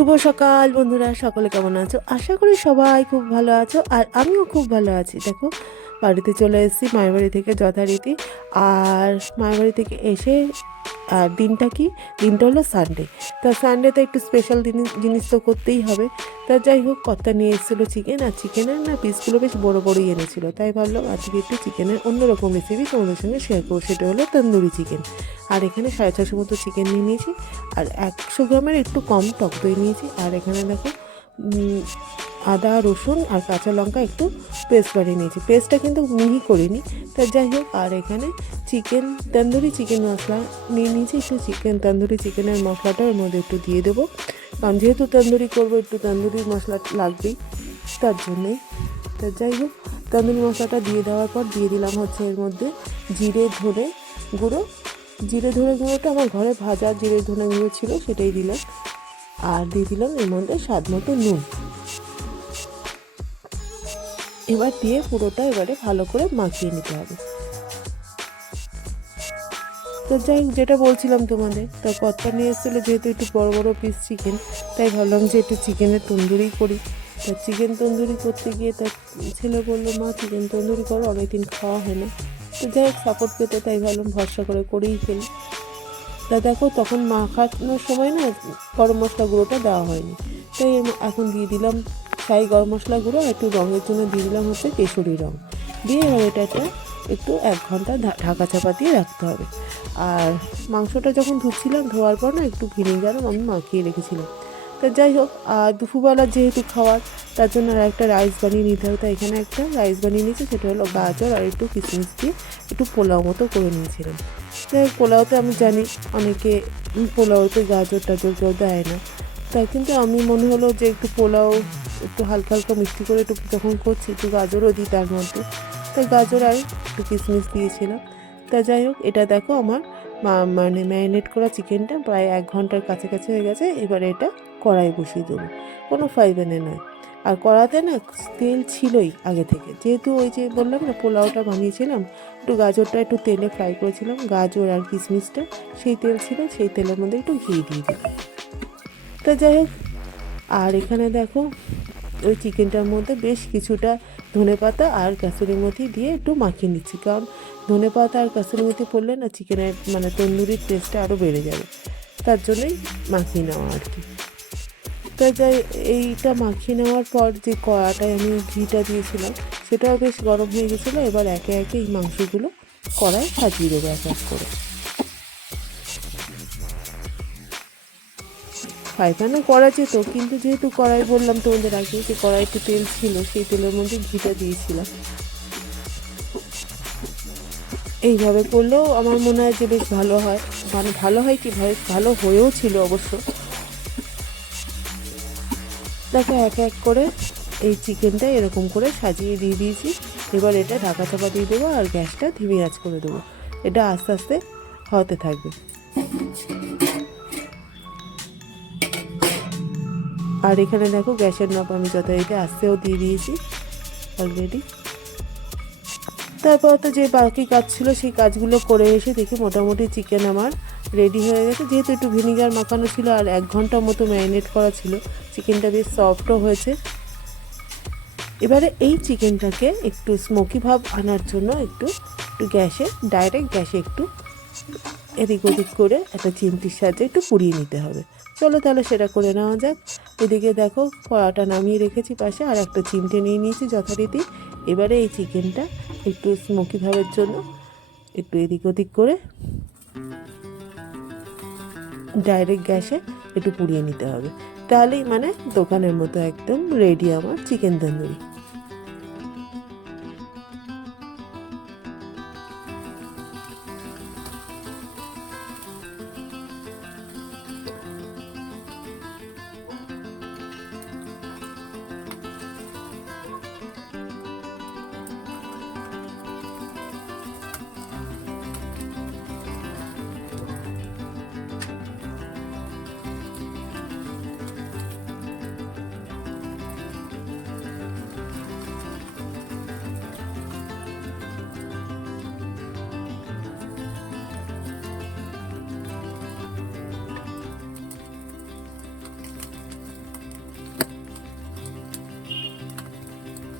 শুভ সকাল, বন্ধুরা। সকলে কেমন আছো? আশা করি সবাই খুব ভালো আছো, আর আমিও খুব ভালো আছি। দেখো, বাড়িতে চলে এসেছি মায়ের বাড়ি থেকে যথারীতি। আর মায়ের বাড়ি থেকে এসে আর দিনটা কি? দিনটা হলো সানডে তা সানডে তো একটু স্পেশাল জিনিস তো করতেই হবে। তা যাই হোক কর্তা নিয়ে এসেছিল চিকেন আর চিকেনের না পিসগুলো বেশ বড় বড়ই এনেছিল। তাই ভাবলাম আজকে একটু চিকেনের অন্যরকম রেসিপি তোমাদের সঙ্গে শেয়ার করব। সেটা হলো তন্দুরি চিকেন আর এখানে সাড়ে ছশো মতো চিকেন নিয়ে নিয়েছি। আর একশো গ্রামের একটু কম টক দই নিয়েছি। আর এখানে দেখো আদা, রসুন আর কাঁচা লঙ্কা একটু পেস্ট বানিয়ে নিয়েছি। পেস্টটা কিন্তু মিহি করিনি। তা যাই হোক, আর এখানে চিকেন তন্দুরি চিকেন মশলা নিয়ে নিয়েছি। একটু চিকেন তন্দুরি চিকেনের মশলাটা এর মধ্যে একটু দিয়ে দেবো। কারণ যেহেতু তন্দুরি করব, একটু তন্দুরি মশলা লাগবেই তার জন্যই। তা যাই হোক, তন্দুরি মশলাটা দিয়ে দেওয়ার পর দিয়ে দিলাম হচ্ছে এর মধ্যে জিরে ধরে গুঁড়ো। জিরে ধরে গুঁড়োটা আমার ঘরে ভাজা জিরে, ধনে গুঁড়ো ছিল, সেটাই দিলাম। আর দিয়ে দিলাম এর মধ্যে স্বাদ মতো নুন। এবার দিয়ে পুরোটা এবারে ভালো করে মাখিয়ে নিতে হবে। তো যাই যেটা বলছিলাম তোমাদের, তা কর্তা নিয়ে এসেছিল যেহেতু একটু বড় বড় পিস চিকেন তাই ভাবলাম যে একটু চিকেনের তন্দুরি করি। তা চিকেন তন্দুরি করতে গিয়ে তার ছেলে বলল, মা চিকেন তন্দুরি করো, অনেকদিন খাওয়া হয় না তো যাই হোক সাপোর্ট পেতে তাই ভাবলাম ভরসা করে করেই ফেলি। তা দেখো, তখন মাখানোর সময় না গরম মশলা গুঁড়োটা দেওয়া হয়নি। তাই এখন দিয়ে দিলাম শাহি গরম মশলা গুঁড়ো একটু রঙের জন্য দিয়ে দিলাম হচ্ছে কেশরি রঙ দিয়ে এবার একটু এক ঘণ্টা ঢাকা চাপা দিয়ে রাখতে হবে। আর মাংসটা যখন ধুচ্ছিলাম, ধোয়ার পর না একটু ভিনেগার আমি মাখিয়ে রেখেছিলাম। তা যাই হোক, আর দুপুরবেলা যেহেতু খাওয়ার, তার জন্য আর একটা রাইস বানিয়ে নিতে হবে। তাই এখানে একটা রাইস বানিয়ে নিয়েছি, সেটা হলো গাজর আর একটু কিশমিশ দিয়ে একটু পোলাও মতো করে নিয়েছিলাম। তাই পোলাওতে আমি জানি অনেকে পোলাওতে গাজর টাজর কেউ দেয় না। তাই কিন্তু আমি মনে হলো যে একটু পোলাও একটু হালকা হালকা মিষ্টি করে একটু যখন করছি, একটু গাজরও দিই তার মধ্যে। তাই গাজর আর একটু কিশমিশ দিয়েছিলাম। তা যাই হোক, এটা দেখো আমার মানে ম্যারিনেট করা চিকেনটা প্রায় এক ঘণ্টার কাছাকাছি হয়ে গেছে, এবারে এটা কড়াই বসিয়ে দেবো। কোনো ফ্রাই প্যানে নয়। আর কড়াতে না তেল ছিলই আগে থেকে। যেহেতু ওই যে বললাম না, পোলাওটা বানিয়েছিলাম, একটু গাজরটা একটু তেলে ফ্রাই করেছিলাম, গাজর আর কিশমিশটা সেই তেল ছিল, সেই তেলের মধ্যে একটু ঘি দিয়ে দিলাম। তা যাই হোক, আর এখানে দেখো ওই চিকেনটার মধ্যে বেশ কিছুটা ধনে পাতা আর কাসুরি মেথি দিয়ে একটু মাখিয়ে নিচ্ছি। কারণ ধনে পাতা আর কাসুরি মেথি পড়লে না চিকেনের মানে তন্দুরির টেস্টটা আরও বেড়ে যাবে। তার জন্যই মাখিয়ে নেওয়া আর কি। তা যাই, এইটা মাখিয়ে নেওয়ার পর যে কড়াটায় আমি ঘিটা দিয়েছিলাম, সেটাও বেশ গরম হয়ে গেছিল। এবার একে একে এই মাংসগুলো কড়ায় সাজিয়ে দেবো এক করে। প্যানে করা যেত কিন্তু যেহেতু কড়াই বললাম তোমাদের আগে, যে কড়াইতে তেল ছিল, সেই তেলের মধ্যে ঘিটা দিয়েছিলাম। এইভাবে করলেও আমার মনে হয় যে বেশ ভালো হয়। মানে ভালো হয় কি? ভাই, ভালো হয়েও ছিল অবশ্য। দেখো, এক এক করে এই চিকেনটা এরকম করে সাজিয়ে দিয়ে দিয়েছি। এবার এটা ঢাকা চাপা দিয়ে দেবো আর গ্যাসটা ধিমে আঁচ করে দেবো। এটা আস্তে আস্তে হতে থাকবে। আর এখানে দেখো গ্যাসের নাপ আমি যথারীতি আস্তেও দিয়ে দিয়েছি অলরেডি তারপর তো যে বাকি কাজ ছিল সেই কাজগুলো করে এসে দেখি মোটামুটি চিকেন আমার রেডি হয়ে গেছে। যেহেতু একটু ভিনিগার মাখানো ছিল আর এক ঘণ্টা মতো ম্যারিনেট করা ছিল চিকেনটা বেশ সফটও হয়েছে। এবারে এই চিকেনটাকে একটু স্মোকি ভাব আনার জন্য একটু একটু গ্যাসে ডাইরেক্ট গ্যাসে একটু এদিক ওদিক করে একটা চিমটির সাহায্যে একটু পুড়িয়ে নিতে হবে। চলো তাহলে সেটা করে নেওয়া যাক। এদিকে দেখো কড়াটা নামিয়ে রেখেছি পাশে, আর একটা চিমটে নিয়ে নিয়েছি যথারীতি। এবারে এই চিকেনটা একটু স্মোকি ভাবের জন্য একটু এদিক ওদিক করে ডাইরেক্ট গ্যাসে একটু পুড়িয়ে নিতে হবে। তাহলেই মানে দোকানের মতো একদম রেডি আমার চিকেন তন্দুরি।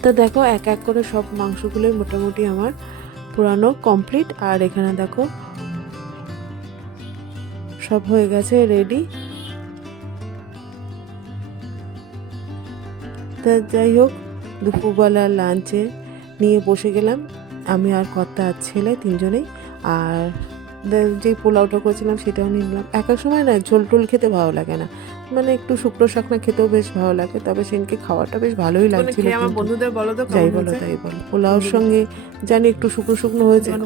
তো দেখো, এক এক করে সব মাংসগুলোই মোটামুটি আমার পুরানো কমপ্লিট আর এখানে দেখো, সব হয়ে গেছে রেডি তা যাই হোক, দুপুরবেলা লাঞ্চে নিয়ে বসে গেলাম। আমি আর কর্তা আর ছেলে তিনজনেই। আর যে পোলাওটা করেছিলাম সেটাও নিয়ে নিলাম। এক এক সময় না ঝোল টোল খেতে ভালো লাগে না। মানে একটু শুকনো শাকনা খেতেও বেশ ভালো লাগে তবে সেদিনকে খাওয়াটা বেশ ভালোই লাগছিল আমার বন্ধুদের বলো তো যাই বলো তাই বলো। পোলাওর সঙ্গে জানি একটু শুকনো শুকনো হয়েছে না।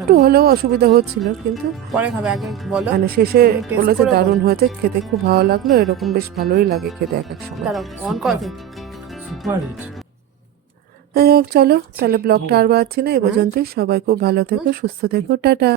একটু হলেও অসুবিধা হচ্ছিল কিন্তু পরে খাবে আগে বলো। মানে শেষে বলেছে দারুণ হয়েছে খেতে খুব ভালো লাগল এরকম বেশ ভালোই লাগে খেতে এক এক সময়। সুপার হিট যাই হোক চলো তাহলে ব্লগটা আর বাড়ছি না এ পর্যন্তই। সবাই খুব ভালো থেকো সুস্থ থেকো টাটা।